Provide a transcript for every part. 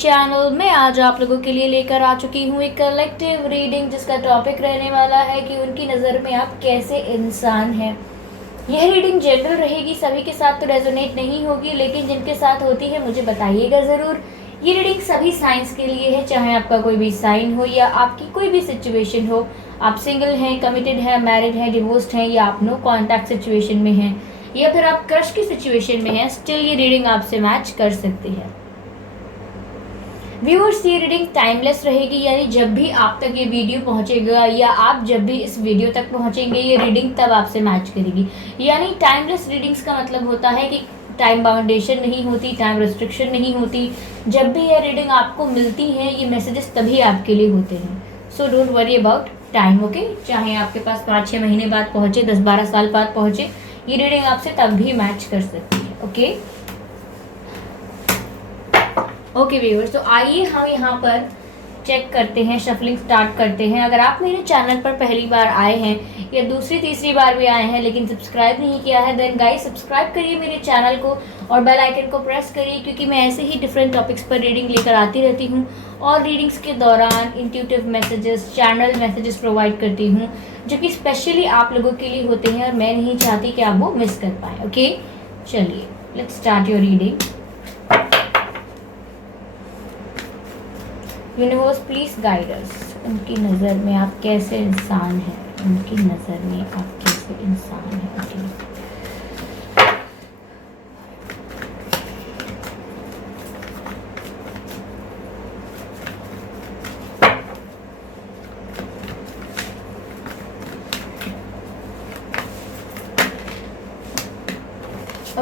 Channel में आज आप लोगों के लिए लेकर आ चुकी हूँ एक कलेक्टिव रीडिंग जिसका टॉपिक रहने वाला है कि उनकी नज़र में आप कैसे इंसान हैं। यह रीडिंग जनरल रहेगी, सभी के साथ तो रेजोनेट नहीं होगी, लेकिन जिनके साथ होती है मुझे बताइएगा ज़रूर। ये रीडिंग सभी साइंस के लिए है, चाहे आपका कोई भी साइन हो या आपकी कोई भी सिचुएशन हो। आप सिंगल हैं, कमिटेड हैं, मैरिड हैं, डिवोर्स्ड हैं या आप नो कॉन्टैक्ट सिचुएशन में हैं या फिर आप क्रश की सिचुएशन में हैं, स्टिल ये रीडिंग आपसे मैच कर सकती है। व्यूअर्स, ये रीडिंग टाइमलेस रहेगी, यानी जब भी आप तक ये वीडियो पहुंचेगा या आप जब भी इस वीडियो तक पहुंचेंगे ये रीडिंग तब आपसे मैच करेगी। यानी टाइमलेस रीडिंग्स का मतलब होता है कि टाइम बाउंडेशन नहीं होती, टाइम रिस्ट्रिक्शन नहीं होती। जब भी ये रीडिंग आपको मिलती है ये मैसेजेस तभी आपके लिए होते हैं। So don't worry about time, okay. चाहे आपके पास 5-6 महीने बाद पहुँचे, 10-12 साल बाद पहुँचे, ये रीडिंग आपसे तब भी मैच कर सकती है, ओके। ओके व्यूअर्स, तो आइए हम यहाँ पर चेक करते हैं, शफलिंग स्टार्ट करते हैं। अगर आप मेरे चैनल पर पहली बार आए हैं या दूसरी तीसरी बार भी आए हैं लेकिन सब्सक्राइब नहीं किया है, देन गाइस सब्सक्राइब करिए मेरे चैनल को और बेल आइकन को प्रेस करिए, क्योंकि मैं ऐसे ही डिफरेंट टॉपिक्स पर रीडिंग लेकर आती रहती हूँ और रीडिंग्स के दौरान intuitive messages, channel messages provide करती हूँ जो कि स्पेशली आप लोगों के लिए होते हैं और मैं नहीं चाहती कि आप वो मिस कर पाएँ, ओके। चलिए let's start your reading. Universe please guide us. उनकी नज़र में आप कैसे इंसान हैं, उनकी नज़र में आप कैसे इंसान हैं, ओके।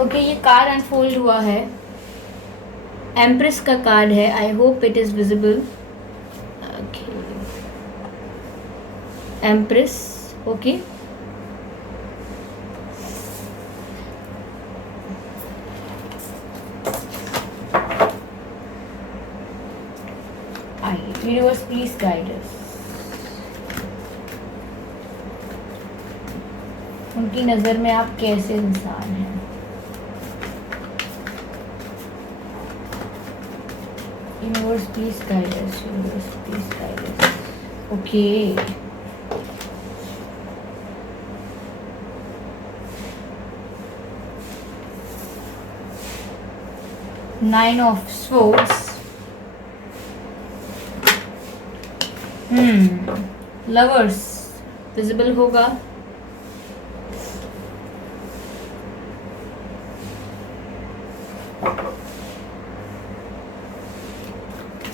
ओके, ये कार्ड अनफोल्ड हुआ है, एम्प्रेस का कार्ड है। I hope it is visible. Empress, okay. आइए, यूनिवर्स प्लीज गाइड अस। उनकी नज़र में आप कैसे इंसान हैं। Universe please guide us, universe please guide us, okay. Nine of Swords, Lovers visible होगा।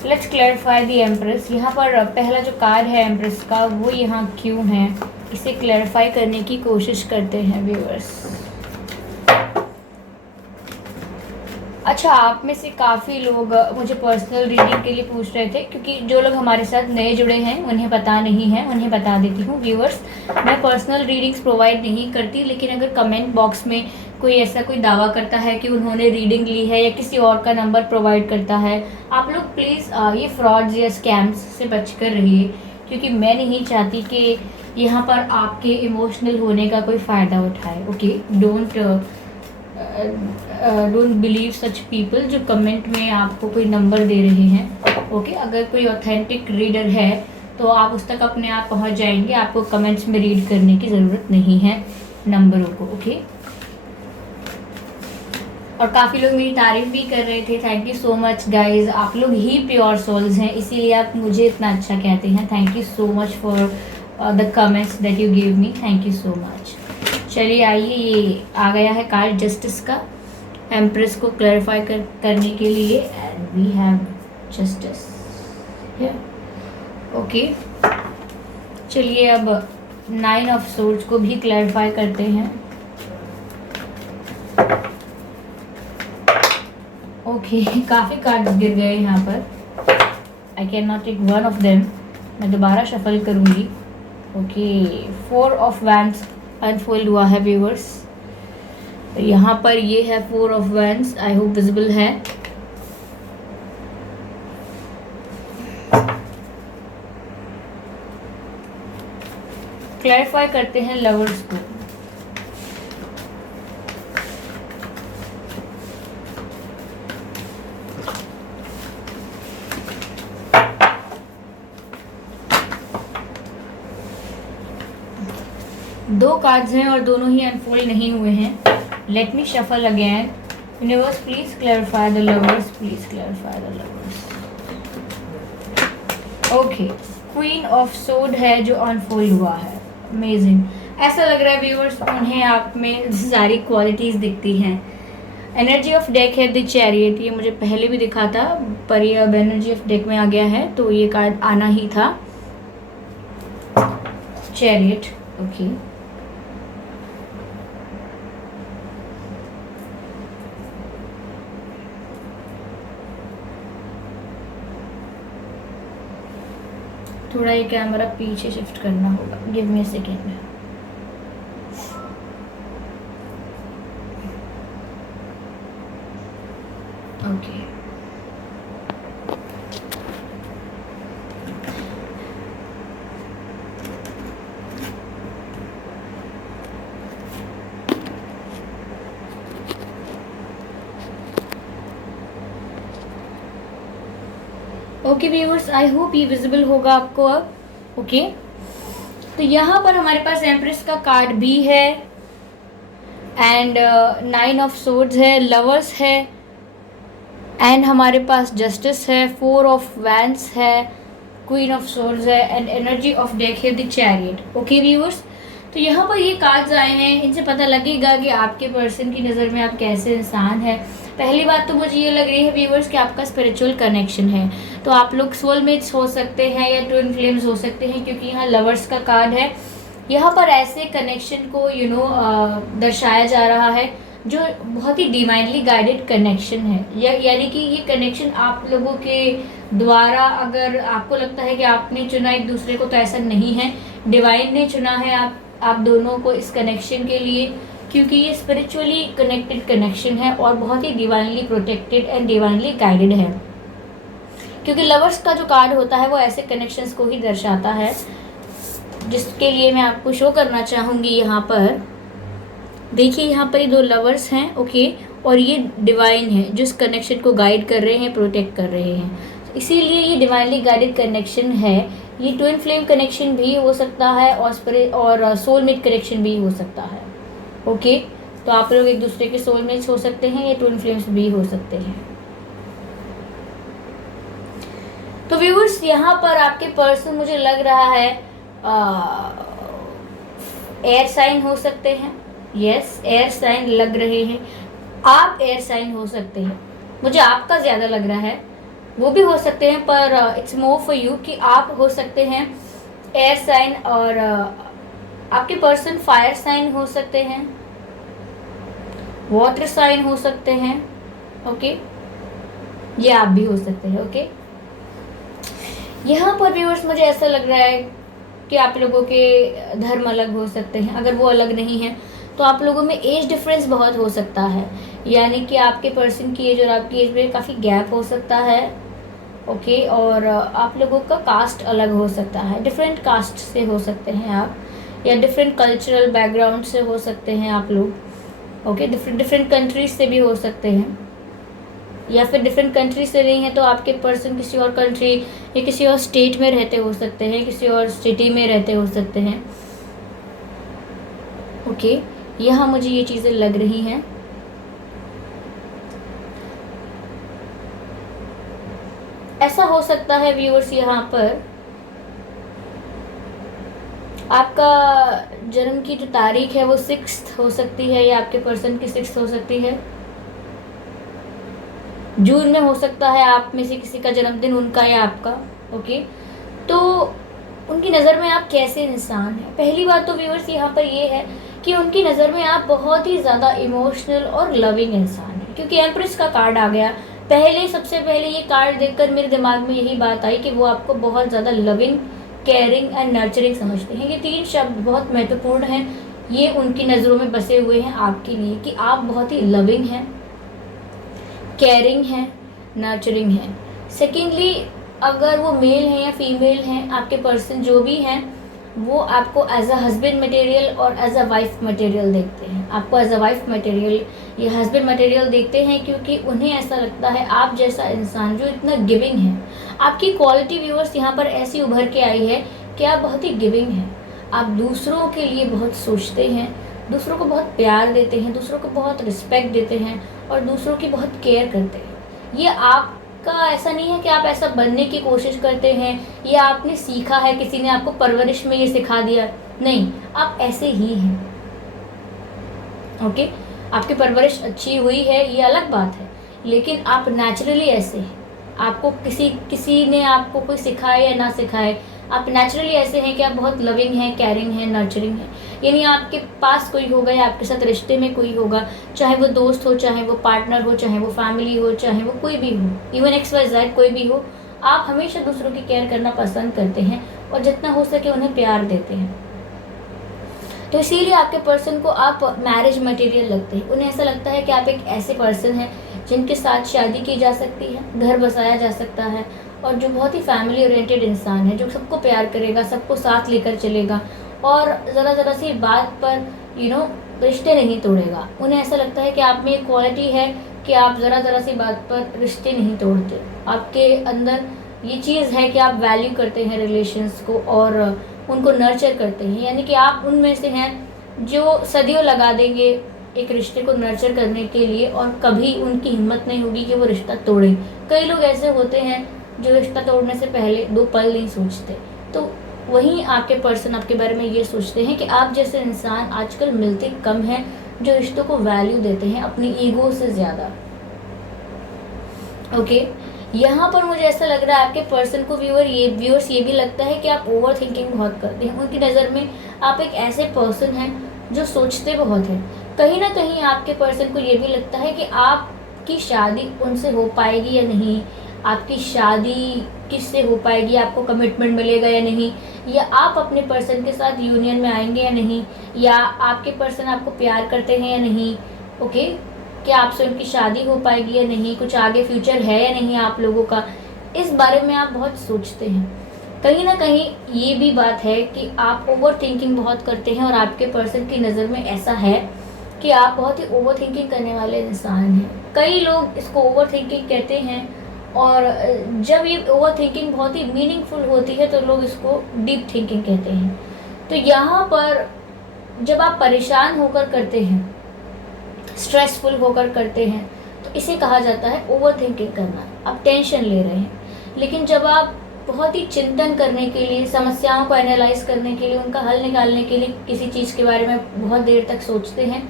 Let's clarify the empress. यहाँ पर पहला जो कार्ड है एम्प्रेस का, वो यहाँ क्यों है, इसे क्लैरिफाई करने की कोशिश करते हैं व्यूअर्स। अच्छा, आप में से काफ़ी लोग मुझे पर्सनल रीडिंग के लिए पूछ रहे थे, क्योंकि जो लोग हमारे साथ नए जुड़े हैं उन्हें पता नहीं है, उन्हें बता देती हूँ व्यूअर्स। मैं पर्सनल रीडिंग्स प्रोवाइड नहीं करती, लेकिन अगर कमेंट बॉक्स में कोई ऐसा कोई दावा करता है कि उन्होंने रीडिंग ली है या किसी और का नंबर प्रोवाइड करता है, आप लोग प्लीज़ ये फ्रॉड्स या स्कैम्स से बच कर रहिए, क्योंकि मैं नहीं चाहती कि यहाँ पर आपके इमोशनल होने का कोई फ़ायदा उठाए, okay. Don't believe such people जो कमेंट में आपको कोई नंबर दे रहे हैं, ओके। अगर कोई ऑथेंटिक रीडर है तो आप उस तक अपने आप पहुंच जाएंगे, आपको कमेंट्स में रीड करने की ज़रूरत नहीं है नंबरों को, ओके। और काफ़ी लोग मेरी तारीफ भी कर रहे थे, thank you so much guys. आप लोग ही प्योर सोल्स हैं, इसीलिए आप मुझे इतना अच्छा कहते हैं। Thank you so much for the comments that you give me, thank you so much. चलिए आइए, ये आ गया है कार्ड जस्टिस का, एम्प्रेस को क्लैरिफाई करने के लिए। And we have justice, okay. चलिए अब 9 ऑफ सोर्ड्स को भी क्लैरिफाई करते हैं, ओके। काफ़ी कार्ड्स गिर गए यहाँ पर, I can not take one of them, मैं दोबारा शफल करूँगी, ओके। 4 ऑफ वैंड्स अनफोल्ड हुआ है व्यूअर्स। यहाँ पर ये है 4 of wands, I hope visible है। क्लैरिफाई करते हैं लवर्स को। दो कार्ड्स हैं और दोनों ही अनफोल्ड नहीं हुए हैं। Let me shuffle again. Universe please clarify the lovers, please clarify the lovers. Okay, queen of सोड है जो अनफोल्ड हुआ है। अमेजिंग। ऐसा लग रहा है व्यूअर्स उन्हें आप में सारी क्वालिटीज़ दिखती हैं। एनर्जी ऑफ डेक है द चैरियट, ये मुझे पहले भी दिखा था पर ये अब एनर्जी ऑफ डेक में आ गया है तो ये कार्ड आना ही था। Chariot, okay. थोड़ा ये कैमरा पीछे शिफ्ट करना होगा, give me a second. Okay, okay viewers, I hope ये विजिबल होगा आपको अब। ओके, तो यहाँ पर हमारे पास एम्प्रेस का कार्ड भी है एंड 9 ऑफ सोर्ड्स है, लवर्स है एंड हमारे पास जस्टिस है, 4 ऑफ वैंड्स है, क्वीन ऑफ सोर्ड्स है एंड एनर्जी ऑफ डेक है द चैरियट। ओके व्यूअर्स, तो यहाँ पर ये कार्ड्स आए हैं, इनसे पता लगेगा कि आपके पर्सन की नज़र में आप कैसे इंसान है। पहली बात तो मुझे ये लग रही है व्यूअर्स कि आपका स्पिरिचुअल कनेक्शन है, तो आप लोग सोलमेट्स हो सकते हैं या ट्विन फ्लेम्स हो सकते हैं, क्योंकि यहाँ लवर्स का कार्ड है। यहाँ पर ऐसे कनेक्शन को दर्शाया जा रहा है जो बहुत ही डिवाइनली गाइडेड कनेक्शन है, यानी कि ये कनेक्शन आप लोगों के द्वारा, अगर आपको लगता है कि आपने चुना एक दूसरे को, तो ऐसा नहीं है, डिवाइन ने चुना है आप दोनों को इस कनेक्शन के लिए, क्योंकि ये स्पिरिचुअली कनेक्टेड कनेक्शन है और बहुत ही divinely protected and divinely guided है। क्योंकि लवर्स का जो कार्ड होता है वो ऐसे कनेक्शंस को ही दर्शाता है, जिसके लिए मैं आपको शो करना चाहूँगी। यहाँ पर देखिए, यहाँ पर ये 2 लवर्स हैं, ओके, और ये डिवाइन है जो इस कनेक्शन को गाइड कर रहे हैं, प्रोटेक्ट कर रहे हैं, इसीलिए ये डिवाइनली गाइडेड कनेक्शन है। ये ट्विन फ्लेम कनेक्शन भी हो सकता है और सोलमेट कनेक्शन भी हो सकता है। ओके, तो आप लोग एक दूसरे के सोलमेट्स हो सकते हैं या ट्विन फ्लेम्स भी हो सकते हैं। तो व्यूअर्स, यहाँ पर आपके पर्सन मुझे लग रहा है एयर साइन हो सकते हैं। यस, एयर साइन लग रहे हैं, आप एयर साइन हो सकते हैं, मुझे आपका ज़्यादा लग रहा है, वो भी हो सकते हैं पर इट्स मोर फॉर यू कि आप हो सकते हैं एयर साइन, और आपके पर्सन फायर साइन हो सकते हैं, वाटर साइन हो सकते हैं, ओके, ये आप भी हो सकते हैं। ओके, यहाँ पर व्यूअर्स मुझे ऐसा लग रहा है कि आप लोगों के धर्म अलग हो सकते हैं, अगर वो अलग नहीं है तो आप लोगों में एज डिफरेंस बहुत हो सकता है, यानी कि आपके पर्सन की एज और आपकी एज में काफ़ी गैप हो सकता है। ओके, और आप लोगों का कास्ट अलग हो सकता है, डिफरेंट कास्ट से हो सकते हैं आप, या डिफरेंट कल्चरल बैकग्राउंड से हो सकते हैं आप लोग। ओके, डिफरेंट कंट्रीज से भी हो सकते हैं, या फिर डिफरेंट कंट्री से नहीं है तो आपके पर्सन किसी और कंट्री या किसी और स्टेट में रहते हो सकते हैं, किसी और सिटी में रहते हो सकते हैं। ओके, यहाँ मुझे ये चीज़ें लग रही हैं। ऐसा हो सकता है व्यूअर्स, यहाँ पर आपका जन्म की जो तारीख है वो 6 हो सकती है, या आपके पर्सन की 6 हो सकती है, जून में हो सकता है आप में से किसी का जन्मदिन, उनका या आपका। ओके, तो उनकी नज़र में आप कैसे इंसान हैं। पहली बात तो व्यूअर्स यहाँ पर ये है कि उनकी नज़र में आप बहुत ही ज़्यादा इमोशनल और लविंग इंसान हैं, क्योंकि एम्प्रेस का कार्ड आ गया। सबसे पहले ये कार्ड देखकर मेरे दिमाग में यही बात आई कि वो आपको बहुत ज़्यादा लविंग, केयरिंग एंड नर्चरिंग समझते हैं। ये 3 शब्द बहुत महत्वपूर्ण हैं, ये उनकी नज़रों में बसे हुए हैं आपके लिए, कि आप बहुत ही लविंग हैं, केयरिंग है, नर्चरिंग है। सेकेंडली, अगर वो मेल हैं या फीमेल हैं, आपके पर्सन जो भी हैं, वो आपको एज अ हस्बैंड मटेरियल और एज अ वाइफ मटेरियल देखते हैं। आपको एज अ वाइफ मटेरियल या हस्बैंड मटेरियल देखते हैं, क्योंकि उन्हें ऐसा लगता है आप जैसा इंसान जो इतना गिविंग है। आपकी क्वालिटी व्यूअर्स यहाँ पर ऐसी उभर के आई है कि आप बहुत ही गिविंग हैं, आप दूसरों के लिए बहुत सोचते हैं, दूसरों को बहुत प्यार देते हैं, दूसरों को बहुत रिस्पेक्ट देते हैं और दूसरों की बहुत केयर करते हैं। ये आपका ऐसा नहीं है कि आप ऐसा बनने की कोशिश करते हैं या आपने सीखा है, किसी ने आपको परवरिश में ये सिखा दिया, नहीं, आप ऐसे ही हैं। ओके, आपकी परवरिश अच्छी हुई है ये अलग बात है, लेकिन आप नेचुरली ऐसे हैं। आपको किसी ने आपको कोई सिखाए या ना सिखाए, आप नेचुरली ऐसे हैं कि आप बहुत लविंग हैं, केयरिंग हैं, नर्चरिंग हैं। यानी आपके पास कोई होगा या आपके साथ रिश्ते में कोई होगा, चाहे वो दोस्त हो, चाहे वो पार्टनर हो, चाहे वो फैमिली हो, चाहे वो कोई भी हो, इवन XYZ कोई भी हो, आप हमेशा दूसरों की केयर करना पसंद करते हैं और जितना हो सके उन्हें प्यार देते हैं। तो इसीलिए आपके पर्सन को आप मैरिज मटेरियल लगते हैं। उन्हें ऐसा लगता है कि आप एक ऐसे पर्सन हैं जिनके साथ शादी की जा सकती है, घर बसाया जा सकता है और जो बहुत ही फैमिली ओरिएंटेड इंसान है, जो सबको प्यार करेगा, सबको साथ लेकर चलेगा और ज़रा सी बात पर रिश्ते नहीं तोड़ेगा। उन्हें ऐसा लगता है कि आप में एक क्वालिटी है कि आप ज़रा सी बात पर रिश्ते नहीं तोड़ते। आपके अंदर ये चीज़ है कि आप वैल्यू करते हैं रिलेशंस को और उनको नर्चर करते हैं। यानी कि आप उनमें से हैं जो सदियों लगा देंगे एक रिश्ते को नर्चर करने के लिए और कभी उनकी हिम्मत नहीं होगी कि वो रिश्ता तोड़े। कई लोग ऐसे होते हैं जो रिश्ता तोड़ने से पहले 2 पल नहीं सोचते। तो वहीं आपके पर्सन आपके बारे में ये सोचते हैं कि आप जैसे इंसान आजकल मिलते कम हैं, जो रिश्तों को वैल्यू देते हैं अपनी ईगो से ज़्यादा। ओके, यहाँ पर मुझे ऐसा लग रहा है आपके पर्सन को व्यूअर्स ये भी लगता है कि आप ओवर थिंकिंग बहुत करते हैं। उनकी नज़र में आप एक ऐसे पर्सन हैं जो सोचते बहुत हैं। कहीं ना कहीं आपके पर्सन को ये भी लगता है कि आपकी शादी उनसे हो पाएगी या नहीं, आपकी शादी किससे हो पाएगी, आपको कमिटमेंट मिलेगा या नहीं, या आप अपने पर्सन के साथ यूनियन में आएंगे या नहीं, या आपके पर्सन आपको प्यार करते हैं या नहीं। ओके, क्या आपसे उनकी शादी हो पाएगी या नहीं, कुछ आगे फ्यूचर है या नहीं आप लोगों का, इस बारे में आप बहुत सोचते हैं। कहीं ना कहीं ये भी बात है कि आप ओवर थिंकिंग बहुत करते हैं और आपके पर्सन की नज़र में ऐसा है कि आप बहुत ही ओवर थिंकिंग करने वाले इंसान हैं। कई लोग इसको ओवर थिंकिंग कहते हैं और जब ये ओवर थिंकिंग बहुत ही मीनिंगफुल होती है तो लोग इसको डीप थिंकिंग कहते हैं। तो यहाँ पर जब आप परेशान होकर करते हैं, स्ट्रेसफुल होकर करते हैं, तो इसे कहा जाता है ओवर थिंकिंग करना। आप टेंशन ले रहे हैं। लेकिन जब आप बहुत ही चिंतन करने के लिए, समस्याओं को एनालाइज करने के लिए, उनका हल निकालने के लिए किसी चीज़ के बारे में बहुत देर तक सोचते हैं,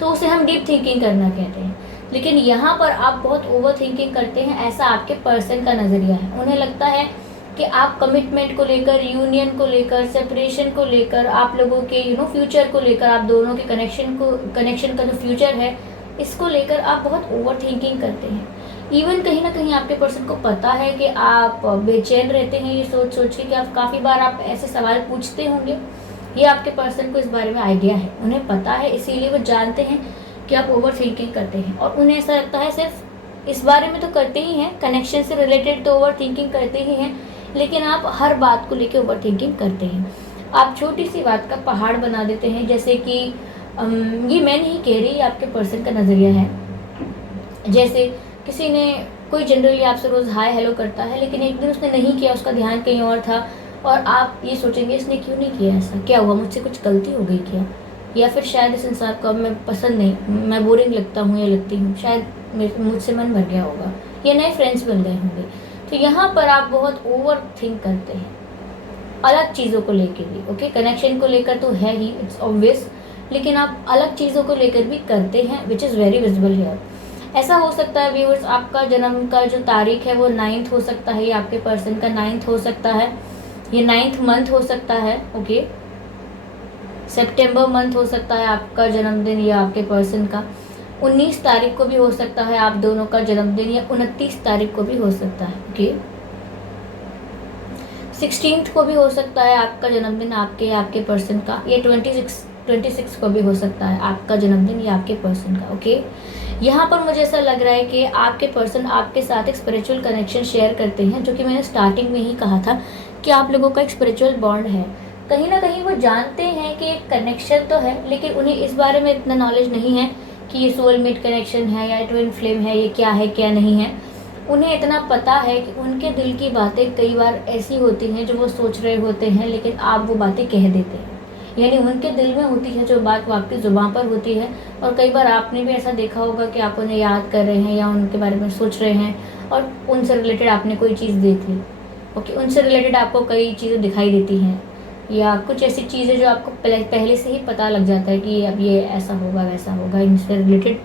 तो उसे हम डीप थिंकिंग करना कहते हैं। लेकिन यहाँ पर आप बहुत ओवर थिंकिंग करते हैं, ऐसा आपके पर्सन का नज़रिया है। उन्हें लगता है कि आप कमिटमेंट को लेकर, यूनियन को लेकर, सेपरेशन को लेकर, आप लोगों के फ्यूचर को लेकर, आप दोनों के कनेक्शन का जो फ्यूचर है, इसको लेकर आप बहुत ओवर थिंकिंग करते हैं। इवन कहीं ना कहीं आपके पर्सन को पता है कि आप बेचैन रहते हैं ये सोच सोच के कि आप काफ़ी बार आप ऐसे सवाल पूछते होंगे। ये आपके पर्सन को इस बारे में आइडिया है, उन्हें पता है, इसीलिए वो जानते हैं कि आप ओवर थिंकिंग करते हैं। और उन्हें ऐसा लगता है सिर्फ इस बारे में तो करते ही हैं, कनेक्शन से रिलेटेड तो ओवर थिंकिंग करते ही हैं, लेकिन आप हर बात को लेकर ओवर थिंकिंग करते हैं। आप छोटी सी बात का पहाड़ बना देते हैं। जैसे कि ये मैं नहीं कह रही, आपके पर्सन का नज़रिया है। जैसे किसी ने, कोई जनरली आपसे रोज़ हाय हेलो करता है, लेकिन एक दिन उसने नहीं किया, उसका ध्यान कहीं और था, और आप ये सोचेंगे इसने क्यों नहीं किया, ऐसा क्या हुआ, मुझसे कुछ गलती हो गई क्या, या फिर शायद इस इंसान को अब मैं पसंद नहीं, मैं बोरिंग लगता हूँ या लगती हूँ, शायद मुझसे मन भर गया होगा, या नए फ्रेंड्स बन गए होंगे। तो यहाँ पर आप बहुत ओवर थिंक करते हैं अलग चीज़ों को लेकर भी। ओके, कनेक्शन को लेकर तो है ही, इट्स ऑब्वियस, लेकिन आप अलग चीज़ों को लेकर भी करते हैं, which is very visible here. ऐसा हो सकता है व्यूअर्स, आपका जन्म का जो तारीख है वो 9th हो सकता है, या आपके पर्सन का 9th हो सकता है, ये 9th मंथ हो सकता है। ओके, सितंबर मंथ हो सकता है आपका जन्मदिन या आपके पर्सन का। 19 तारीख को भी हो सकता है आप दोनों का जन्मदिन, या 29 तारीख को भी हो सकता है। ओके, 16th को भी हो सकता है आपका जन्मदिन, आपके पर्सन का, या 26 को भी हो सकता है आपका जन्मदिन या आपके पर्सन का। ओके, यहाँ पर मुझे ऐसा लग रहा है कि आपके पर्सन आपके साथ एक स्पिरिचुअल कनेक्शन शेयर करते हैं, जो कि मैंने स्टार्टिंग में ही कहा था कि आप लोगों का एक स्पिरिचुअल बॉन्ड है। कहीं ना कहीं वो जानते हैं कि एक कनेक्शन तो है, लेकिन उन्हें इस बारे में इतना नॉलेज नहीं है कि ये सोलमेट कनेक्शन है या ट्विन फ्लेम है, ये क्या है क्या नहीं है। उन्हें इतना पता है कि उनके दिल की बातें कई बार ऐसी होती हैं जो वो सोच रहे होते हैं, लेकिन आप वो बातें कह देते हैं। यानी उनके दिल में होती है जो बात, वो आपकी ज़ुबान पर होती है। और कई बार आपने भी ऐसा देखा होगा कि आप उन्हें याद कर रहे हैं या उनके बारे में सोच रहे हैं और उनसे रिलेटेड आपने कोई चीज़ देख ली। ओके, उनसे रिलेटेड आपको कई चीज़ें दिखाई देती हैं या कुछ ऐसी चीज़ें जो आपको पहले से ही पता लग जाता है कि अब ये ऐसा होगा वैसा होगा। इनसे रिलेटेड,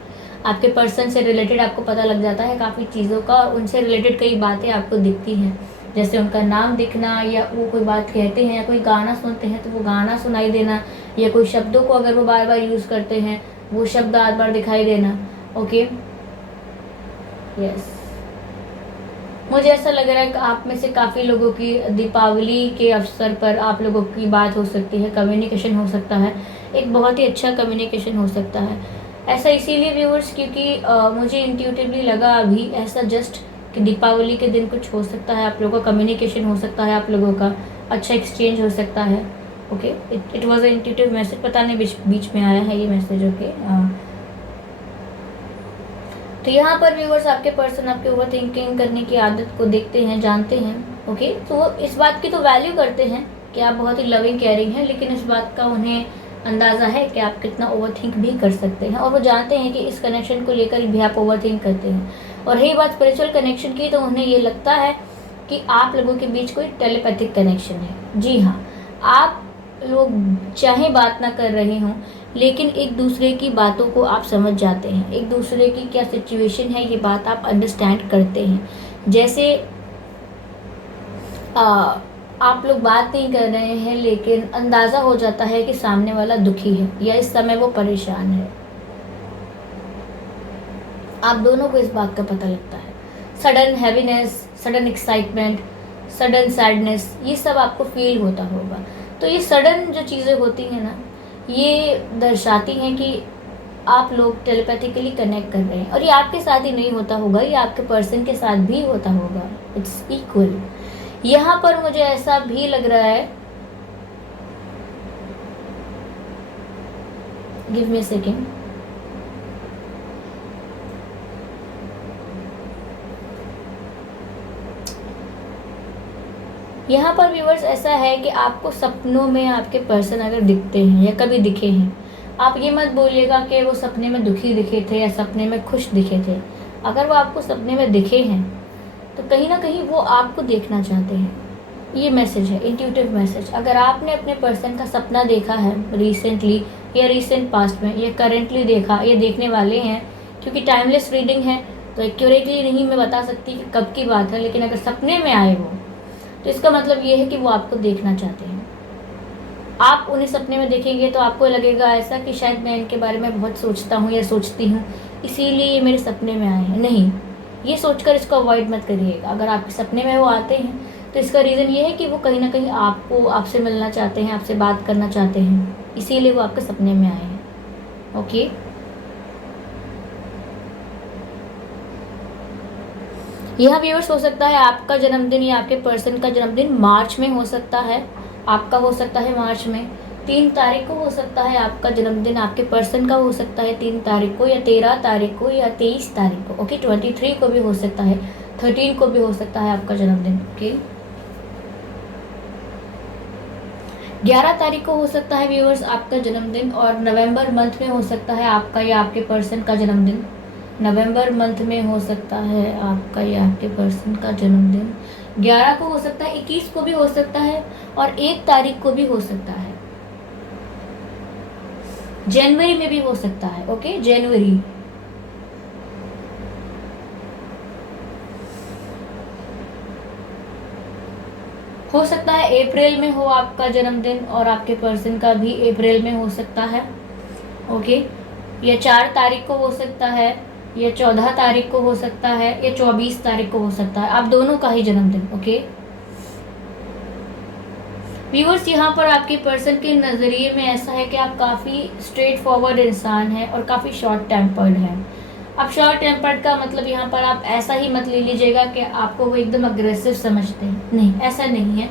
आपके पर्सन से रिलेटेड आपको पता लग जाता है काफ़ी चीज़ों का, उनसे रिलेटेड कई बातें आपको दिखती हैं, जैसे उनका नाम दिखना या वो कोई बात कहते हैं या कोई गाना सुनते हैं तो वो गाना सुनाई देना, या कोई शब्दों को अगर वो बार बार यूज़ करते हैं वो शब्द बार बार दिखाई देना। ओके, यस, मुझे ऐसा लग रहा है कि आप में से काफ़ी लोगों की दीपावली के अवसर पर आप लोगों की बात हो सकती है, कम्युनिकेशन हो सकता है, एक बहुत ही अच्छा कम्युनिकेशन हो सकता है। ऐसा इसीलिए व्यूअर्स क्योंकि मुझे इंट्यूटिवली लगा अभी ऐसा जस्ट कि दीपावली के दिन कुछ हो सकता है, आप लोगों का कम्युनिकेशन हो सकता है, आप लोगों का अच्छा एक्सचेंज हो सकता है। Okay, it was a intuitive message, पता नहीं बीच में आया है ये मैसेज। ओके, तो यहाँ पर व्यूअर्स आपके पर्सन आपके ओवर थिंकिंग करने की आदत को देखते हैं, जानते हैं। ओके, तो वो इस बात की तो वैल्यू करते हैं कि आप बहुत ही लविंग केयरिंग हैं, लेकिन इस बात का उन्हें अंदाज़ा है कि आप कितना ओवर थिंक भी कर सकते हैं, और वो जानते हैं कि इस कनेक्शन को लेकर भी आप ओवर थिंक करते हैं। और रही बात स्पिरिचुअल कनेक्शन की, तो उन्हें ये लगता है कि आप लोगों के बीच कोई टेलीपैथिक कनेक्शन है। जी हाँ, आप लोग चाहे बात ना कर रहे हों, लेकिन एक दूसरे की बातों को आप समझ जाते हैं, एक दूसरे की क्या सिचुएशन है ये बात आप अंडरस्टैंड करते हैं। जैसे आप लोग बात नहीं कर रहे हैं लेकिन अंदाज़ा हो जाता है कि सामने वाला दुखी है या इस समय वो परेशान है, आप दोनों को इस बात का पता लगता है। Sudden heaviness, sudden excitement, sudden sadness, ये सब आपको फील होता होगा। तो ये सडन जो चीज़ें होती हैं ना, ये दर्शाती हैं कि आप लोग टेलीपैथिकली कनेक्ट कर रहे हैं, और ये आपके साथ ही नहीं होता होगा, ये आपके पर्सन के साथ भी होता होगा। It's equal. यहाँ पर मुझे ऐसा भी लग रहा है, गिव मी अ सेकेंड। यहाँ पर व्यूअर्स ऐसा है कि आपको सपनों में आपके पर्सन अगर दिखते हैं या कभी दिखे हैं, आप ये मत बोलिएगा कि वो सपने में दुखी दिखे थे या सपने में खुश दिखे थे। अगर वो आपको सपने में दिखे हैं तो कहीं ना कहीं वो आपको देखना चाहते हैं। ये मैसेज है, इंट्यूटिव मैसेज। अगर आपने अपने पर्सन का सपना देखा है रिसेंटली या रिसेंट पास्ट में या करेंटली देखा या देखने वाले हैं, क्योंकि टाइमलेस रीडिंग है तो एक्यूरेटली नहीं मैं बता सकती कि कब की बात है, लेकिन अगर सपने में आए वो, तो इसका मतलब ये है कि वो आपको देखना चाहते हैं। आप उन्हें सपने में देखेंगे तो आपको लगेगा ऐसा कि शायद मैं इनके बारे में बहुत सोचता हूँ या सोचती हूँ, इसीलिए ये मेरे सपने में आए हैं। नहीं, ये सोचकर इसको अवॉइड मत करिएगा। अगर आपके सपने में वो आते हैं तो इसका रीज़न ये है कि वो कहीं ना कहीं आपको, आपसे मिलना चाहते हैं, आपसे बात करना चाहते हैं, इसीलिए वो आपके सपने में आए हैं। ओके, यह व्यूअर्स हो सकता है आपका जन्मदिन या आपके पर्सन का जन्मदिन मार्च में हो सकता है। आपका हो सकता है मार्च में 3 तारीख को हो सकता है आपका जन्मदिन, आपके पर्सन का हो सकता है 3 तारीख को या 13 तारीख को या 23 तारीख को। ओके, 23 को भी हो सकता है, 13 को भी हो सकता है आपका जन्मदिन। ओके, 11 तारीख को हो सकता है व्यूअर्स आपका जन्मदिन, और नवंबर मंथ में हो सकता है आपका या आपके पर्सन का जन्मदिन। नवंबर मंथ में हो सकता है आपका या आपके पर्सन का जन्मदिन। 11 को हो सकता है, 21 को भी हो सकता है, और 1 तारीख को भी हो सकता है। जनवरी में भी हो सकता है। ओके, जनवरी। हो सकता है अप्रैल में हो आपका जन्मदिन, और आपके पर्सन का भी अप्रैल में हो सकता है। ओके, या 4 तारीख को हो सकता है, या 14 तारीख को हो सकता है, या 24 तारीख को हो सकता है, आप दोनों का ही जन्मदिन। ओके व्यूअर्स, यहाँ पर आपके पर्सन के नज़रिए में ऐसा है कि आप काफ़ी स्ट्रेट फॉरवर्ड इंसान हैं और काफ़ी शॉर्ट टेम्पर्ड हैं। अब शॉर्ट टेम्पर्ड का मतलब यहाँ पर आप ऐसा ही मत ले लीजिएगा कि आपको वो एकदम अग्रेसिव समझते हैं, नहीं, ऐसा नहीं है।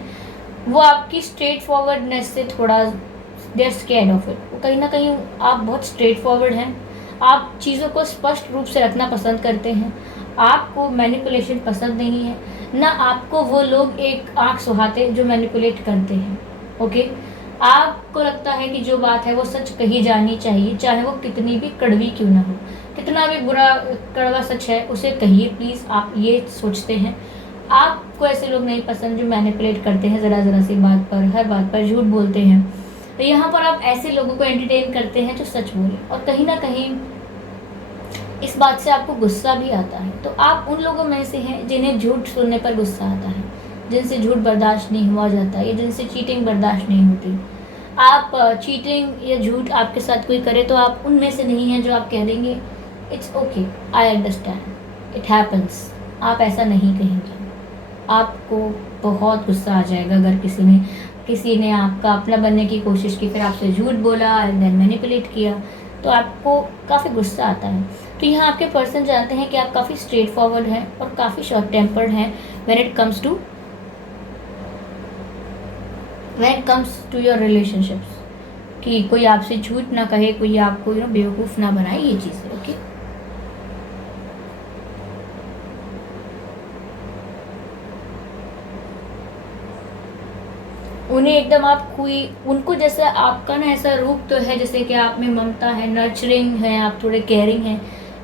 वो आपकी स्ट्रेट फॉरवर्डनेस से थोड़ा they are scared of it. वो कहीं ना कहीं आप बहुत स्ट्रेट फॉरवर्ड हैं, आप चीज़ों को स्पष्ट रूप से रखना पसंद करते हैं, आपको मैनिपुलेशन पसंद नहीं है, ना आपको वो लोग एक आँख सुहाते जो मैनिपुलेट करते हैं। ओके, आपको लगता है कि जो बात है वो सच कही जानी चाहिए, चाहे वो कितनी भी कड़वी क्यों ना हो, कितना भी बुरा कड़वा सच है उसे कहिए प्लीज़, आप ये सोचते हैं। आपको ऐसे लोग नहीं पसंद जो मैनिपुलेट करते हैं ज़रा ज़रा सी बात पर, हर बात पर झूठ बोलते हैं। तो यहाँ पर आप ऐसे लोगों को एंटरटेन करते हैं जो सच बोले, और कहीं ना कहीं इस बात से आपको गुस्सा भी आता है। तो आप उन लोगों में से हैं जिन्हें झूठ सुनने पर गुस्सा आता है, जिनसे झूठ बर्दाश्त नहीं हुआ जाता, या जिनसे चीटिंग बर्दाश्त नहीं होती। आप चीटिंग या झूठ आपके साथ कोई करे तो आप उनमें से नहीं हैं जो आप कह देंगे it's okay, I understand, it happens. आप ऐसा नहीं कहेंगे। आपको बहुत गुस्सा आ जाएगा अगर किसी ने आपका अपना बनने की कोशिश की, फिर आपसे झूठ बोला एंड देन मैनिपुलेट किया, तो आपको काफ़ी गुस्सा आता है। तो यहाँ आपके पर्सन जानते हैं कि आप काफ़ी स्ट्रेट फॉरवर्ड हैं और काफ़ी शॉर्ट टेम्पर्ड हैं when it comes to your relationships, कि कोई आपसे झूठ ना कहे, कोई आपको बेवकूफ़ ना बनाए, ये चीज़ है। ओके, उन्हें एकदम आप कोई उनको जैसा आपका ना ऐसा रूप तो है जैसे कि आप में ममता है, नर्चरिंग है, आप थोड़े केयरिंग हैं,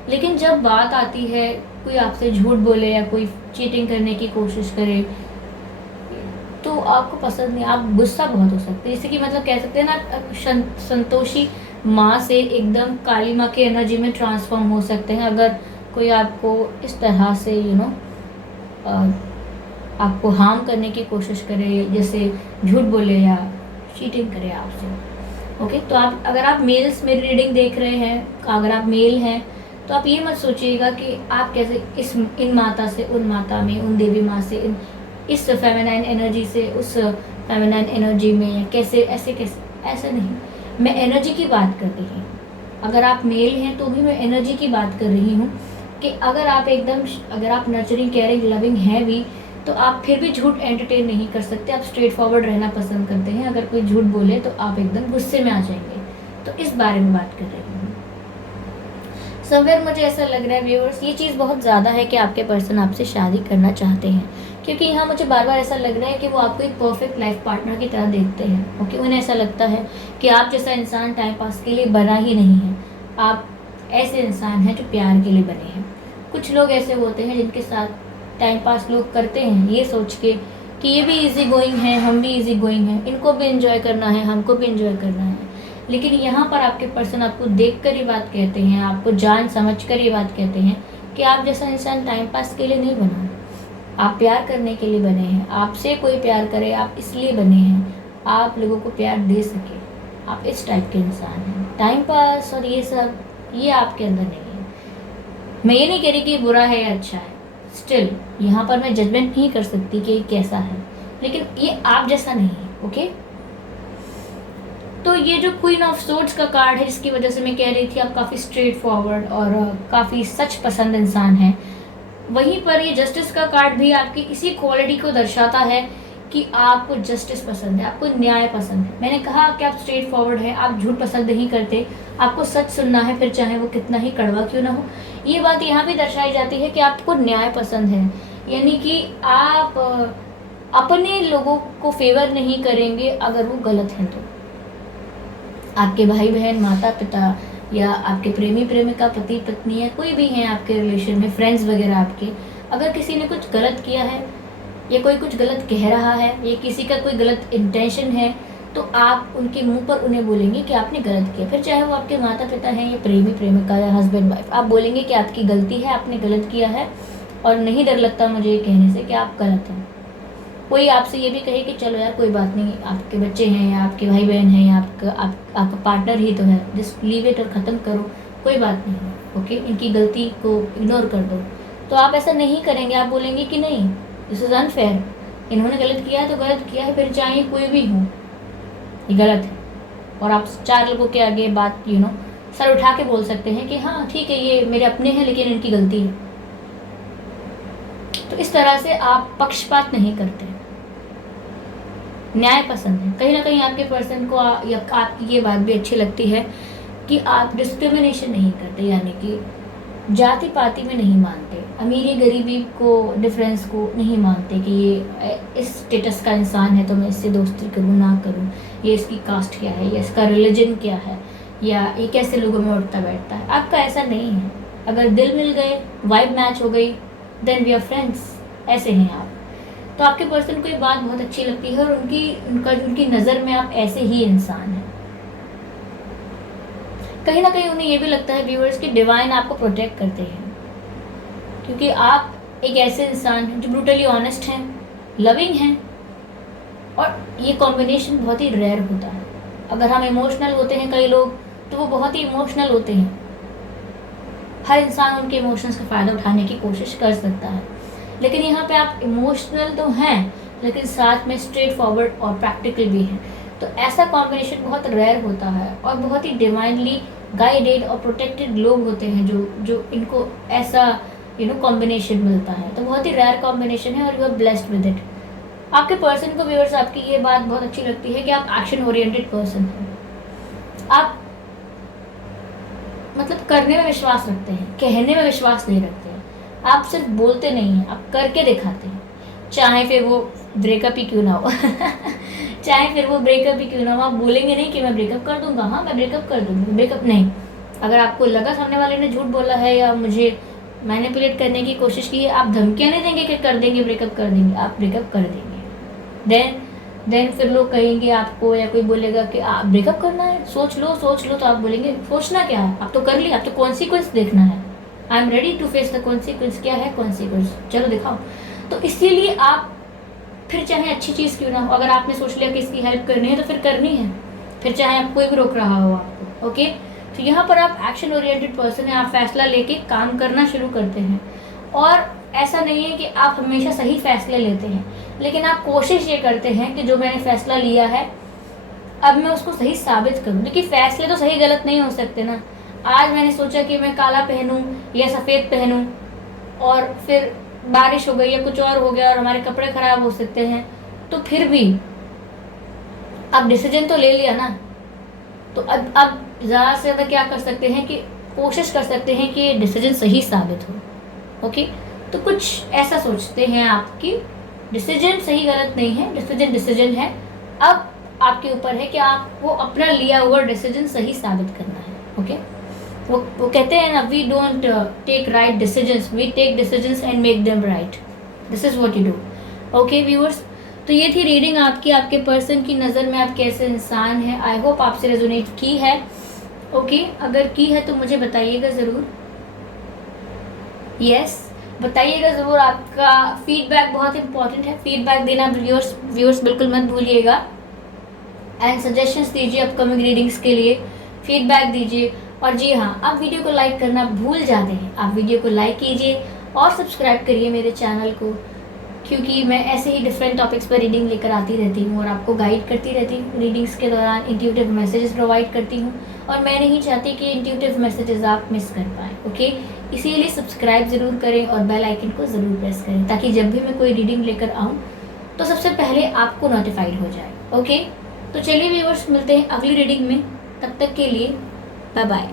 लेकिन जब बात आती है कोई आपसे झूठ बोले या कोई चीटिंग करने की कोशिश करे तो आपको पसंद नहीं, आप गुस्सा बहुत हो सकते हैं। जैसे कि मतलब कह सकते हैं ना, संतोषी माँ से एकदम काली माँ की एनर्जी में ट्रांसफॉर्म हो सकते हैं अगर कोई आपको इस तरह से आपको हार्म करने की कोशिश करे, जैसे झूठ बोले या चीटिंग करे आपसे। ओके, तो अगर आप मेल्स मेरी रीडिंग देख रहे हैं, अगर आप मेल हैं तो आप ये मत सोचिएगा कि आप कैसे इन माता से उन माता में, उन देवी माँ से इस फेमिनाइन एनर्जी से उस फेमिनाइन एनर्जी में कैसे ऐसा नहीं। मैं एनर्जी की बात कर रही हूँ। अगर आप मेल हैं तो भी मैं एनर्जी की बात कर रही हूँ कि अगर आप नर्चरिंग, केयरिंग, लविंग हैं भी तो आप फिर भी झूठ एंटरटेन नहीं कर सकते, आप स्ट्रेट फॉरवर्ड रहना पसंद करते हैं। अगर कोई झूठ बोले तो आप एकदम गुस्से में आ जाएंगे। तो इस बारे में बात कर रही हूँ। समवेयर मुझे ऐसा लग रहा है व्यूअर्स, ये चीज़ बहुत ज़्यादा है कि आपके पर्सन आपसे शादी करना चाहते हैं, क्योंकि यहाँ मुझे बार बार ऐसा लग रहा है कि वो आपको एक परफेक्ट लाइफ पार्टनर की तरह देखते हैं। ओके, उन्हें ऐसा लगता है कि आप जैसा इंसान टाइम पास के लिए बना ही नहीं है, आप ऐसे इंसान हैं जो प्यार के लिए बने हैं। कुछ लोग ऐसे होते हैं जिनके साथ टाइम पास लोग करते हैं ये सोच के कि ये भी इजी गोइंग है, हम भी इजी गोइंग हैं, इनको भी इंजॉय करना है, हमको भी इंजॉय करना है। लेकिन यहाँ पर आपके पर्सन आपको देख कर ही बात कहते हैं, आपको जान समझ कर ही बात कहते हैं कि आप जैसा इंसान टाइम पास के लिए नहीं बना, आप प्यार करने के लिए बने हैं। आपसे कोई प्यार करे आप इसलिए बने हैं, आप लोगों को प्यार दे सके, आप इस टाइप के इंसान हैं। टाइम पास और ये सब ये आपके अंदर नहीं है। मैं ये नहीं कह रही कि बुरा है या अच्छा है, स्टिल यहाँ पर मैं जजमेंट नहीं कर सकती कि कैसा है, लेकिन ये आप जैसा नहीं है। ओके, तो ये जो क्वीन ऑफ सोर्ड्स का कार्ड है, जिसकी वजह से मैं कह रही थी आप काफ़ी स्ट्रेट फॉरवर्ड और काफ़ी सच पसंद इंसान हैं, वहीं पर ये जस्टिस का कार्ड भी आपकी इसी क्वालिटी को दर्शाता है कि आपको जस्टिस पसंद है, आपको न्याय पसंद है। मैंने कहा कि आप स्ट्रेट फॉरवर्ड हैं, आप झूठ पसंद नहीं करते, आपको सच सुनना है, फिर चाहे वो कितना ही कड़वा क्यों ना हो। ये बात यहाँ भी दर्शाई जाती है कि आपको न्याय पसंद है, यानी कि आप अपने लोगों को फेवर नहीं करेंगे अगर वो गलत हैं। तो आपके भाई बहन, माता पिता, या आपके प्रेमी प्रेमिका, पति पत्नी, या कोई भी हैं आपके रिलेशन में, फ्रेंड्स वगैरह आपके, अगर किसी ने कुछ गलत किया है या कोई कुछ गलत कह रहा है या किसी का कोई गलत इंटेंशन है, तो आप उनके मुंह पर उन्हें बोलेंगे कि आपने गलत किया। फिर चाहे वो आपके माता पिता हैं या प्रेमी प्रेमिका या हस्बैंड वाइफ, आप बोलेंगे कि आपकी गलती है, आपने गलत किया है, और नहीं डर लगता मुझे ये कहने से कि आप गलत हैं। कोई आपसे ये भी कहे कि चलो यार कोई बात नहीं, आपके बच्चे हैं या आपके भाई बहन हैं या आपका पार्टनर ही तो है, जस्ट लीव इट और ख़त्म करो, कोई बात नहीं है। ओके, इनकी गलती को इग्नोर कर दो, तो आप ऐसा नहीं करेंगे। आप बोलेंगे कि नहीं, दिस इज़ अनफेयर, इन्होंने गलत किया है तो गलत किया है, फिर चाहे कोई भी हो, ये गलत है। और आप 4 लोगों के आगे बात सर उठा के बोल सकते हैं कि हाँ ठीक है, ये मेरे अपने हैं लेकिन इनकी गलती है। तो इस तरह से आप पक्षपात नहीं करते, न्याय पसंद है। कहीं ना कहीं आपके पर्सन को या आपकी ये बात भी अच्छी लगती है कि आप डिस्क्रिमिनेशन नहीं करते, यानी कि जाति पाति में नहीं मानते। अमीरी गरीबी को डिफरेंस को नहीं मानते कि ये इस स्टेटस का इंसान है तो मैं इससे दोस्ती करूँ ना करूँ, ये इसकी कास्ट क्या है या इसका रिलीजन क्या है या ये कैसे लोगों में उठता बैठता है। आपका ऐसा नहीं है। अगर दिल मिल गए, वाइब मैच हो गई, देन वी आर फ्रेंड्स। ऐसे हैं आप। तो आपके पर्सन को ये बात बहुत अच्छी लगती है और उनकी नज़र में आप ऐसे ही इंसान हैं। कहीं ना कहीं उन्हें ये भी लगता है व्यूअर्स कि डिवाइन आपको प्रोटेक्ट करते हैं, क्योंकि आप एक ऐसे इंसान हैं जो ब्रूटली ऑनेस्ट हैं, लविंग हैं, और ये कॉम्बिनेशन बहुत ही रेयर होता है। अगर हम इमोशनल होते हैं कई लोग, तो वो बहुत ही इमोशनल होते हैं। हर इंसान उनके इमोशंस का फ़ायदा उठाने की कोशिश कर सकता है, लेकिन यहाँ पे आप इमोशनल तो हैं लेकिन साथ में स्ट्रेट फॉरवर्ड और प्रैक्टिकल भी हैं। तो ऐसा कॉम्बिनेशन बहुत रेयर होता है और बहुत ही डिवाइनली गाइडेड और प्रोटेक्टेड लोग होते हैं जो इनको ऐसा कॉम्बिनेशन मिलता है। तो बहुत ही रेयर कॉम्बिनेशन है और you are blessed with it. आपके पर्सन को व्यूअर्स आपकी ये बात बहुत अच्छी लगती है कि आप एक्शन ओरिएंटेड पर्सन हैं। आप मतलब करने में विश्वास रखते हैं, कहने में विश्वास नहीं रखते हैं। आप सिर्फ बोलते नहीं हैं, आप करके दिखाते हैं, चाहे फिर वो ब्रेकअप ही क्यों ना हो चाहे फिर वो ब्रेकअप ही क्यों ना हो। आप बोलेंगे नहीं कि मैं ब्रेकअप कर दूंगा, हाँ मैं ब्रेकअप कर दूंगी, ब्रेकअप नहीं। अगर आपको लगा सामने वाले ने झूठ बोला है या मुझे मैनिपुलेट करने की कोशिश की है, आप धमकियाँ नहीं देंगे कि कर देंगे, ब्रेकअप कर देंगे, आप ब्रेकअप कर देंगे। देन फिर लोग कहेंगे आपको या कोई बोलेगा कि आप ब्रेकअप करना है, सोच लो, तो आप बोलेंगे सोचना क्या है, आप तो कर लिया, आप तो कॉन्सिक्वेंस देखना है। I am ready to face the consequence. क्या है कॉन्सिक्वेंस, चलो दिखाओ। तो इसीलिए आप फिर चाहे अच्छी चीज़ क्यों ना हो, अगर आपने सोच लिया कि इसकी हेल्प करनी है तो फिर करनी है, फिर चाहे आप कोई भी रोक रहा हो आपको। ओके, तो यहाँ पर आप एक्शन ओरिएंटेड पर्सन हैं, आप फैसला लेके काम करना शुरू करते हैं। और ऐसा नहीं है कि आप हमेशा सही फैसले लेते हैं, लेकिन आप कोशिश ये करते हैं कि जो मैंने फैसला लिया है अब मैं उसको सही साबित करूं। देखिए फैसले तो सही गलत नहीं हो सकते ना। आज मैंने सोचा कि मैं काला पहनूं या सफ़ेद पहनूं और फिर बारिश हो गई या कुछ और हो गया और हमारे कपड़े ख़राब हो सकते हैं, तो फिर भी अब डिसीजन तो ले लिया ना। तो अब ज़्यादा से ज़्यादा क्या कर सकते हैं कि कोशिश कर सकते हैं कि डिसीजन सही साबित हो। ओके, तो कुछ ऐसा सोचते हैं आपकी डिसीजन सही गलत नहीं है, डिसीजन है। अब आपके ऊपर है कि आप वो अपना लिया हुआ डिसीजन सही साबित करना है। ओके, वो कहते हैं ना, we don't take right decisions, we take decisions and make them right. This is what you do. Okay viewers, तो ये थी रीडिंग आपकी, आपके पर्सन की नज़र में आप कैसे इंसान हैं। आई होप आपसे रेजोनेट की है। ओके, अगर की है तो मुझे बताइएगा ज़रूर। यस, बताइएगा ज़रूर। आपका फीडबैक बहुत इंपॉर्टेंट है, फीडबैक देना व्यूअर्स बिल्कुल मत भूलिएगा। एंड सजेशंस दीजिए अपकमिंग रीडिंग्स के लिए, फीडबैक दीजिए। और जी हाँ, आप वीडियो को लाइक करना भूल जाते हैं, आप वीडियो को लाइक कीजिए और सब्सक्राइब करिए मेरे चैनल को, क्योंकि मैं ऐसे ही डिफरेंट टॉपिक्स पर रीडिंग लेकर आती रहती हूँ और आपको गाइड करती रहती हूँ। रीडिंग्स के दौरान इंट्यूटिव मैसेजेस प्रोवाइड करती हूँ और मैं नहीं चाहती कि इंट्यूटिव मैसेजेस आप मिस कर पाएँ। ओके, इसीलिए सब्सक्राइब ज़रूर करें और बेल आइकन को ज़रूर प्रेस करें, ताकि जब भी मैं कोई रीडिंग लेकर आऊँ तो सबसे पहले आपको नोटिफाइड हो जाए। ओके, तो चलिए व्यूअर्स, मिलते हैं अगली रीडिंग में। तब तक के लिए बाय बाय।